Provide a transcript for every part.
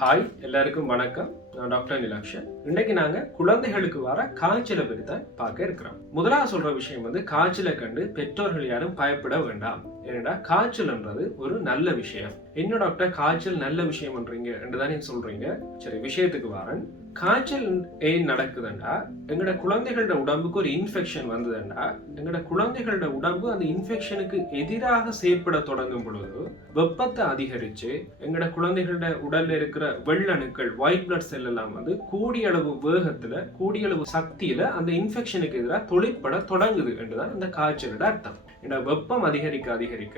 Hi எல்லாருக்கும் வணக்கம். நான் டாக்டர் நிலாக்ஷன். இன்னைக்கு நாங்க குழந்தைகளுக்கு வர காய்ச்சலை பற்றி தான் பார்க்க இருக்கிறோம். முதலாக சொல்ற விஷயம் வந்து காய்ச்சலை கண்டு பெற்றோர்கள் யாரும் பயப்பட வேண்டாம். ஏன்னா காய்ச்சல்ன்றது ஒரு நல்ல விஷயம். என்ன டாக்டர் காய்ச்சல் நல்ல விஷயம்ன்றீங்க என்று தான் சொல்றீங்க. சரி விஷயத்துக்கு வரேன். காய்ச்சல் ஏன் நடக்குதுண்டா எங்களோட குழந்தைகளோட உடம்புக்கு ஒரு இன்ஃபெக்ஷன் வந்ததுண்டா எங்களோட குழந்தைகளோட உடம்பு அந்த இன்ஃபெக்ஷனுக்கு எதிராக செயற்பட தொடங்கும் பொழுது வெப்பத்தை அதிகரிச்சு எங்களோட குழந்தைகளோட உடல்ல இருக்கிற வெள்ளணுக்கள் ஒயிட் பிளட் செல்ல எல்லாம் வந்து கூடிய அளவு வேகத்துல கூடிய அளவு சக்தியில அந்த இன்ஃபெக்ஷனுக்கு எதிராக தொழிற்பட தொடங்குது என்றுதான் இந்த காய்ச்சலோட அர்த்தம். ஏன்னா வெப்பம் அதிகரிக்க அதிகரிக்க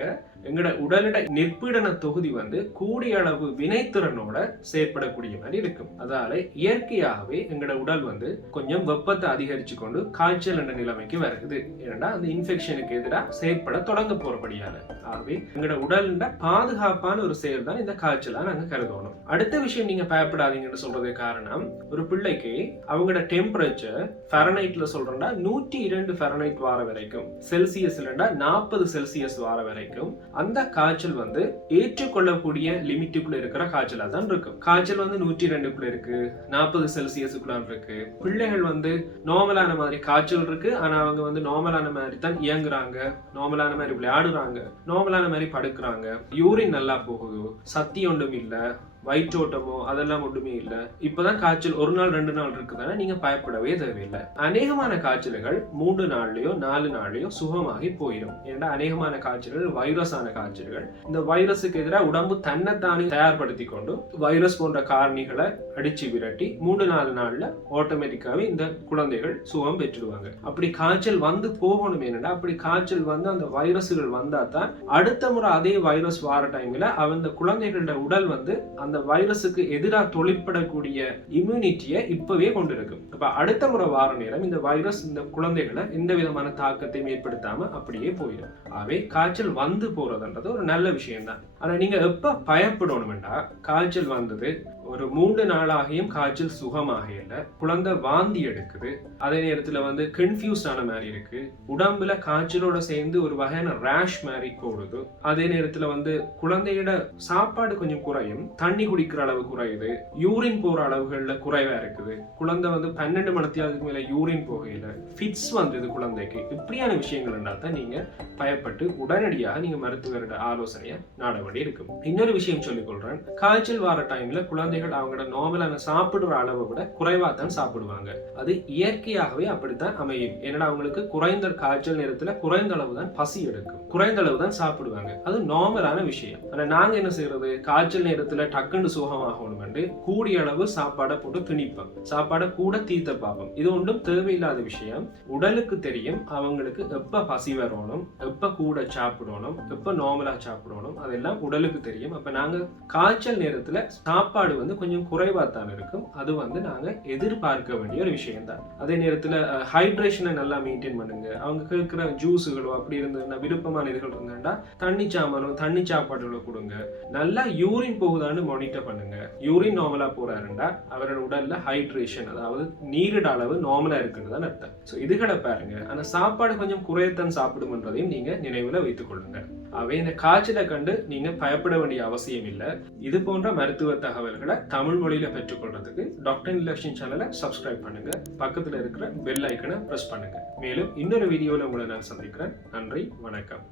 எங்களோட உடலிட நிற்பீடன தொகுதி வந்து கூடிய அளவு வினைத்திறனோட செயற்படக்கூடிய மாதிரி இருக்கும். அதால இயற்கையாகவே எங்களோட உடல் வந்து கொஞ்சம் வெப்பத்தை அதிகரிச்சு கொண்டு காய்ச்சல் என்ற நிலைமைக்கு வருது. ஏன்னா அந்த இன்ஃபெக்ஷனுக்கு எதிராக செயற்பட தொடங்க போறபடியால. ஆகவே எங்களோட உடல்ல பாதுகாப்பான ஒரு செயல் தான் இந்த காய்ச்சலா நாங்க கருதணும். அடுத்த விஷயம் நீங்க பயப்படாதீங்கன்னு சொல்றது காரணம் ஒரு பிள்ளைக்கு அவங்களோட டெம்பரேச்சர் ஃபெரனைட்ல சொல்றோம்னா நூற்றி இரண்டு ஃபெரனைட் வார வரைக்கும் செல்சியஸ்லண்டா நாற்பது செல்சியஸ் வார வரைக்கும் அந்த காய்ச்சல் வந்து ஏற்றுக்கொள்ளக்கூடிய லிமிட்டுக்குள்ள இருக்கிற காய்ச்சலா தான் இருக்கும். காய்ச்சல் வந்து நூற்றி ரெண்டுக்குள்ள இருக்கு நாற்பது செல்சியஸுக்குள்ள இருக்கு. பிள்ளைகள் வந்து நார்மலான மாதிரி காய்ச்சல் இருக்கு ஆனா அவங்க வந்து நார்மலான மாதிரி தான் இயங்குறாங்க நார்மலான மாதிரி விளையாடுறாங்க நார்மலான மாதிரி படுக்கிறாங்க. யூரின் நல்லா போகுது. சத்தி ஒன்றும் இல்ல. வயிற்றோட்டமோ அதெல்லாம் ஒன்றுமே இல்லை. இப்பதான் காய்ச்சல் ஒரு நாள் ரெண்டு நாள் இருக்குதானே? நீங்க பயப்படவே தேவையில்லை. அநேகமான காய்ச்சல்கள் மூன்று நாள்லயோ நாலு நாள்லயோ சுகமாகி போயிடும். ஏன்னா அநேகமான காய்ச்சல்கள் வைரஸான காய்ச்சல்கள். இந்த வைரஸுக்கு எதிராக உடம்பு தன்னைத்தானே தயார்படுத்தி கொண்டு வைரஸ் போன்ற காரணிகளை அடிச்சு விரட்டி மூன்று நாலு நாள்ல ஆட்டோமேட்டிக்காவே இந்த குழந்தைகள் சுகம் பெற்றுடுவாங்க. அப்படி காய்ச்சல் வந்து போகணும் என்னன்னா அப்படி காய்ச்சல் வந்து அந்த வைரஸுகள் வந்தா தான் அடுத்த முறை அதே வைரஸ் வார டைம்ல அந்த குழந்தைகளோட உடல் வந்து அந்த வைரஸுக்கு எதிராக தொழிற்படக்கூடிய இம்யூனிட்டியை இப்பவே கொண்டிருக்கும் அப்ப அடுத்த முறை வார நேரம் இந்த வைரஸ் இந்த குழந்தைகளை எந்த விதமான தாக்கத்தையும் ஏற்படுத்தாம அப்படியே போயிடும். ஆகவே காய்ச்சல் வந்து போறதுன்றது ஒரு நல்ல விஷயம் தான் ஆனா நீங்க எப்ப பயப்படணும்டா காய்ச்சல் வந்தது ஒரு மூன்று நாளாகியும் காய்ச்சல் சுகமாக இல்லை குழந்தை வாந்தி எடுக்குது. அதே நேரத்துல வந்து கன்ஃபியூஸ் ஆன மாதிரி இருக்கு. உடம்புல காய்ச்சலோட சேர்ந்து ஒரு வகையான ரேஷ் மாதிரி போடுது. அதே நேரத்துல வந்து குழந்தையோட சாப்பாடு கொஞ்சம் குறையும். தண்ணி குடிக்கிற அளவு குறையுது. யூரின் போற அளவுகள்ல குறைவா இருக்குது. குழந்தை வந்து பன்னெண்டு மணித்தியாவதுக்கு மேல யூரின் போகையில ஃபிட்ஸ் வந்தது குழந்தைக்கு. இப்படியான விஷயங்கள் இருந்தால் தான் நீங்க பயப்பட்டு உடனடியாக நீங்க மருத்துவரோட ஆலோசனையை நாட வேண்டி இருக்கும் இன்னொரு விஷயம் சொல்லிக் கொள்றேன். காய்ச்சல் வர டைம்ல குழந்தைகள் அவங்களோட நார்மலான சாப்பிடுற அளவை விட குறைவாக தான் சாப்பிடுவாங்க. அது இயற்கையாகவே அப்படித்தான் அமையும். ஏன்னா அவங்களுக்கு குறைந்த காய்ச்சல் நேரத்தில் குறைந்த அளவு தான் பசி எடுக்கும். குறைந்த அளவு தான் சாப்பிடுவாங்க. அது நார்மலான விஷயம். ஆனால் நாங்கள் என்ன செய்யறது? காய்ச்சல் நேரத்தில் டக்குன்னு சுகமாகணும் கூடிய அளவு சாப்பாடை போட்டு திணிப்போம். சாப்பாடை கூட தீர்த்த பார்ப்போம் இது ஒன்றும் தேவையில்லாத விஷயம். உடலுக்கு தெரியும். அவங்களுக்கு எப்போ பசி வரணும் எப்போ கூட சாப்பிடணும் எப்போ நார்மலாக சாப்பிடணும் அதெல்லாம் உடலுக்கு தெரியும். அப்போ நாங்கள் காய்ச்சல் நேரத்தில் சாப்பாடு வந்து கொஞ்சம் குறைவாக தான் இருக்கும். அது வந்து நாங்க எதிர்பார்க்க வேண்டிய ஒரு விஷயம்தான். அதே நேரத்துல ஹைட்ரேஷனை நல்லா மெயின்டைன் பண்ணுங்க. அவங்க கேட்குற ஜூஸுகளோ அப்படி இருந்ததுன்னா விருப்பமான இதுகள் இருந்தா தண்ணி சாமானும் தண்ணி சாப்பாடுகளோ கொடுங்க. நல்லா யூரின் போகுதான்னு மானிட்டர் பண்ணுங்க. யூரின் நார்மலாக போறாருண்டா அவரோட உடல்ல ஹைட்ரேஷன் அதாவது நீரிட அளவு நார்மலா இருக்குன்னு தான் அர்த்தம். ஸோ இதுகளை பாருங்க. ஆனா சாப்பாடு கொஞ்சம் குறையத்தான் சாப்பிடுமன்றதையும் நீங்க நினைவுல வைத்துக் கொள்ளுங்க. அவை இந்த காய்ச்சலை கண்டு நீங்க பயப்பட வேண்டிய அவசியம் இல்லை. இது போன்ற மருத்துவ தகவல்களை தமிழ் மொழியில பெற்றுக்கொள்றதுக்கு டாக்டர் நிலக்ஷன் சேனலை சப்ஸ்கிரைப் பண்ணுங்க. பக்கத்துல இருக்கிற பெல் ஐக்கனை பிரஸ் பண்ணுங்க. மேலும் இன்னொரு வீடியோல உங்களை நான் சந்திக்கிறேன். நன்றி வணக்கம்.